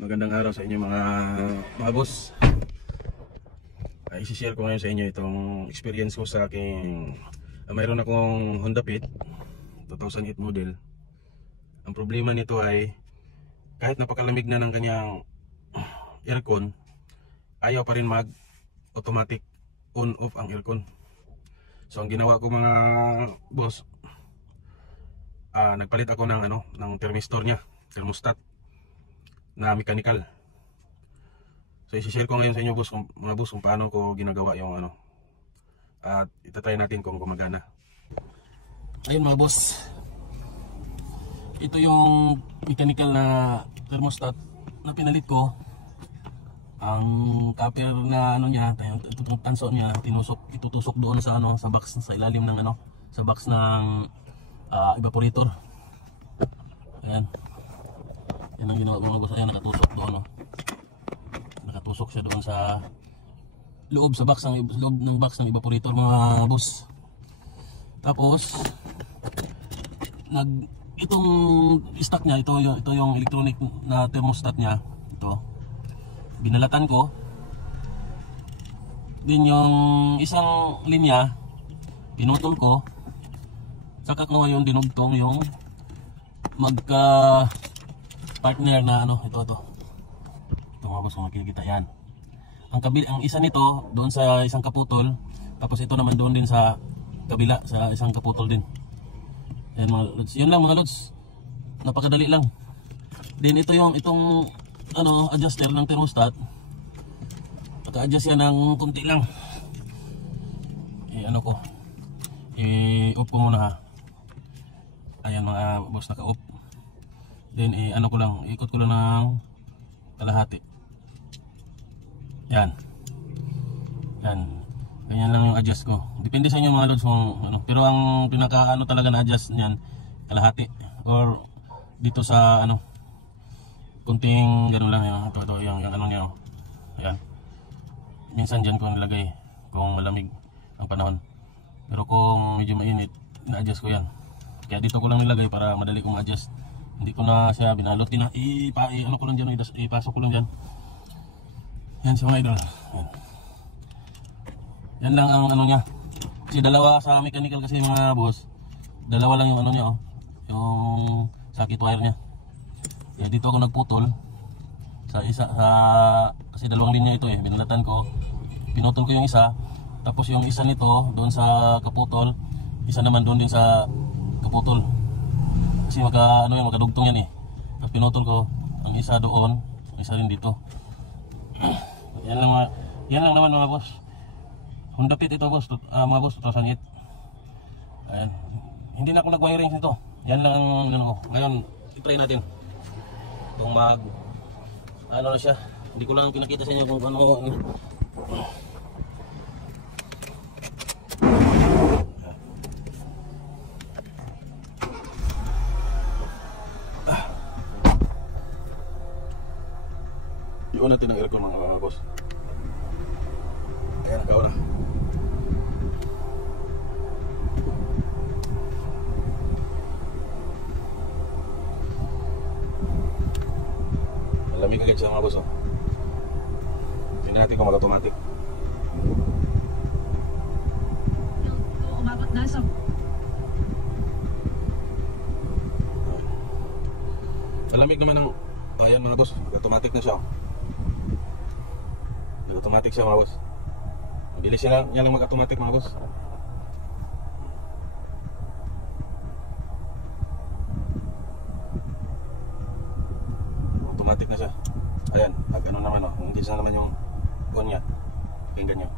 Magandang araw sa inyo mga boss. I-share ko ngayon sa inyo itong experience ko sa aking mayroon akong Honda Fit 2008 model. Ang problema nito ay kahit napakalamig na ng kanyang aircon, ayaw pa rin mag automatic on off ang aircon. So ang ginawa ko mga boss, nagpalit ako ng ng thermistor niya, thermostat na mechanical. So i-share ko ngayon sa inyo boss, mga boss, kung paano ko ginagawa yung at itatry natin kung gumagana. Ayun mga boss, ito yung mechanical na thermostat na pinalit ko. Ang copper na niya, itong tanso niya, itutusok doon sa sa box, sa ilalim ng sa box ng evaporator. Ayan. Yan ang ginawa ko mga boss. Ayan, nakatusok doon. Nakatusok siya doon sa loob ng box ng evaporator mga boss. Tapos itong stock niya, ito yung electronic na thermostat niya. Ito. Binalatan ko. Din yung isang linya pinutol ko. Saka ko ngayon dinugtong yung magka partner na ito mga boss, kung makikita yan. Ang isa nito doon sa isang kaputol, tapos ito naman doon din sa kabila sa isang kaputol din. Ayan mga lods, yun lang mga lods, napakadali lang. Then itong adjuster ng thermostat, naka-adjust yan ng kunti lang. I-off ko muna ha. Ayan mga boss, naka-off. Then ikot ko lang ng kalahati. Yan. Ganyan lang yung adjust ko. Depende sa inyo mga lods kung pero ang pinaka talaga na adjust niyan kalahati or dito sa kunting gano'n lang yung yung niya. Ayan. Minsan diyan ko nilagay kung malamig ang panahon. Pero kung medyo mainit, na-adjust ko yan. Kaya dito ko lang nilagay para madali kong adjust. Hindi ko na siya binalot, ko lang dyan, ipasok ko lang dyan. Yan si mga idol. Yan lang ang niya. Kasi dalawa sa mechanical kasi mga boss, dalawa lang yung niya yung socket wire niya. Kaya dito ako nagputol sa isa, kasi dalawang linya ito binalatan ko. Pinutol ko yung isa, tapos yung isa nito doon sa kaputol, isa naman doon din sa kaputol. Kasi magkadugtong yan Tapos pinutol ko ang isa doon, ang isa rin dito. Yan lang naman mga boss. Honda Fit ito boss, mga boss, 2008. Ayan. Hindi na ako nag-wiring nito. Yan lang ang ko. Ngayon, i-try natin. Kung na siya. Hindi ko lang pinakita sa inyo kung ano. Iwan natin ang aircon mga boss. Kaya nagawa na. Malamig agad siya mga boss. Tingnan natin kung mag-automatic. Umabot na sa malamig naman ng ayan mga boss. Automatic na siya. Automatic siya mga boss. Mabilis siya lang mag-automatic mga boss. Automatic na siya. Ayan, naman hindi siya naman yung on niya. Tingnan niyo.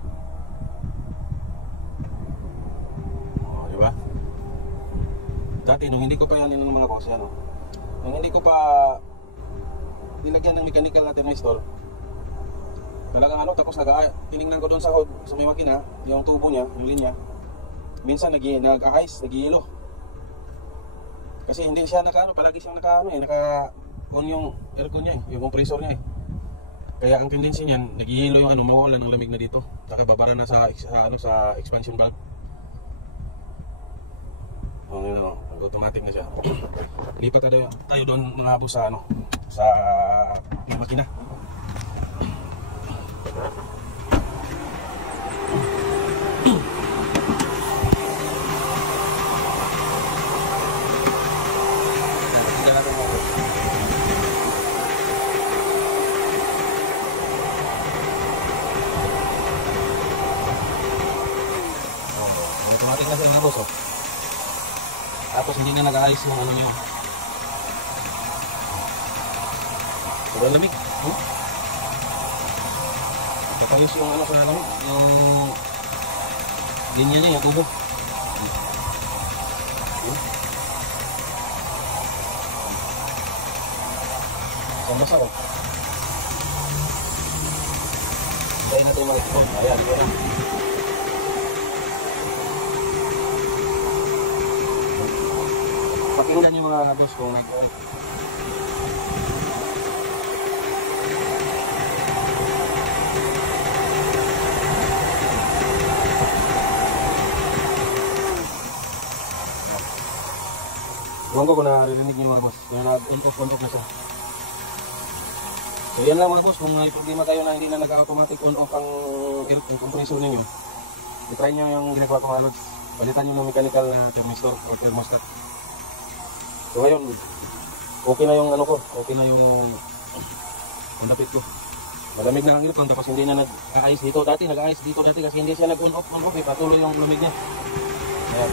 Diba? Dati nung hindi ko pa yan mga boss nung hindi ko pa nilagyan ng mechanical na thermistor, talagang tapos tinignan ko doon sa may makina, yung tubo niya, yung linya. Minsan nag-ice, nag-yelo. Kasi hindi siya palagi siyang naka-on yung aircon niya, yung compressor niya. Kaya ang tendency niyan, nag-yelo yung mawala ng lamig na dito. Saka babara na sa expansion valve. Automatic na siya. Lipat tayo doon mga boss sa sa okay na. Automatic na siya mga boss, oh. Tapos hindi na nag-aayos yung ano nyo. Sobrang lamig, oh. Kapangis yung ano sa lamig, yung linya niya, yung tubo. Basa, oh. Hintayin natin mag-export. Ayan, ito na. Pakinggan yung mga boss kung nag-on. Iwan ko kung naririnig niyo mga boss. Kaya nag-on-off na siya. So yan lang mga boss. Kung may problema kayo na hindi na nag-automatic on-off ang air compressor ninyo, i-try nyo yung ginagawa ko mga lods. Palitan nyo ng mechanical na thermistor o thermostat. So ngayon, okay na yung ano ko, okay na yung pundapit ko. Malamig na ang aircon tapos hindi na nag-aayos dito. Dati nag-aayos dito dati kasi hindi siya nag-on-off, patuloy yung lumig niya. Ayan.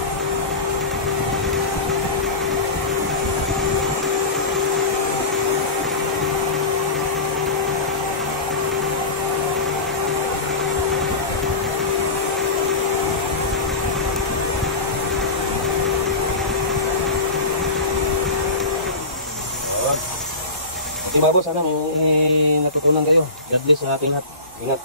Okay mga boss, sana may natutunan kayo. God bless sa ating lahat. Ingat.